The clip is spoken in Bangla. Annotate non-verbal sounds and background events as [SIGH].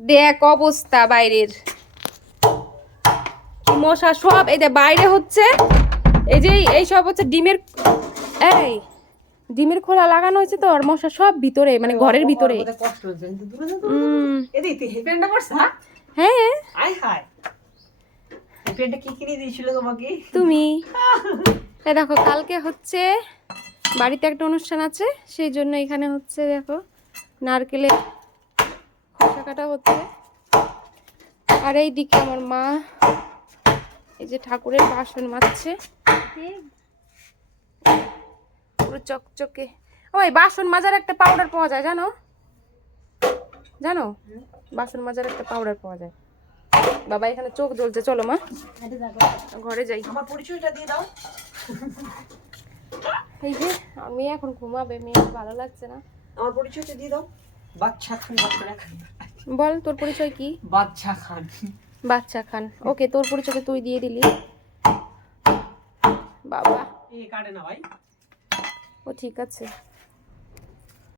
দেখ অবস্থা বাইরের। মশা সব এই বাইরে হচ্ছে এই যে এই সব হচ্ছে ডিমের এই ডিমের খোলা লাগানো হয়েছে তো আর মশা সব ভিতরে মানে ঘরের ভিতরে। হ্যাঁ? হ্যাঁ। তুমি। [LAUGHS] দেখো কালকে হচ্ছে বাড়িতে একটা অনুষ্ঠান আছে সেই জন্য এখানে হচ্ছে দেখো নারকেলের কাটা হচ্ছে। আর এই দিকে আমার মা এই যে ঠাকুরের বাসন মাজছে। পুরো চকচকে। ওই বাসন মাজার একটা পাউডার পাওয়া যায় জানো? জানো? বাসন মাজার একটা পাউডার পাওয়া যায়। বাবা এখানে চোখ জ্বলছে চলো মা। ঘরে যাই। আমার পরিচয়টা দিয়ে দাও। এই যে আমি এখন ঘুমাবে মেয়ে ভালো লাগছে না। আমার পরিচয়টা দিয়ে দাও। বাচ্চা খান বাচ্চা খান। বল তোর পরিচয় কি? বাচ্চা খান। বাচ্চা খান। ওকে তোর পরিচয়টা তুই দিয়ে দিলি। বাবা। এ কাটে না ভাই। ও ঠিক আছে।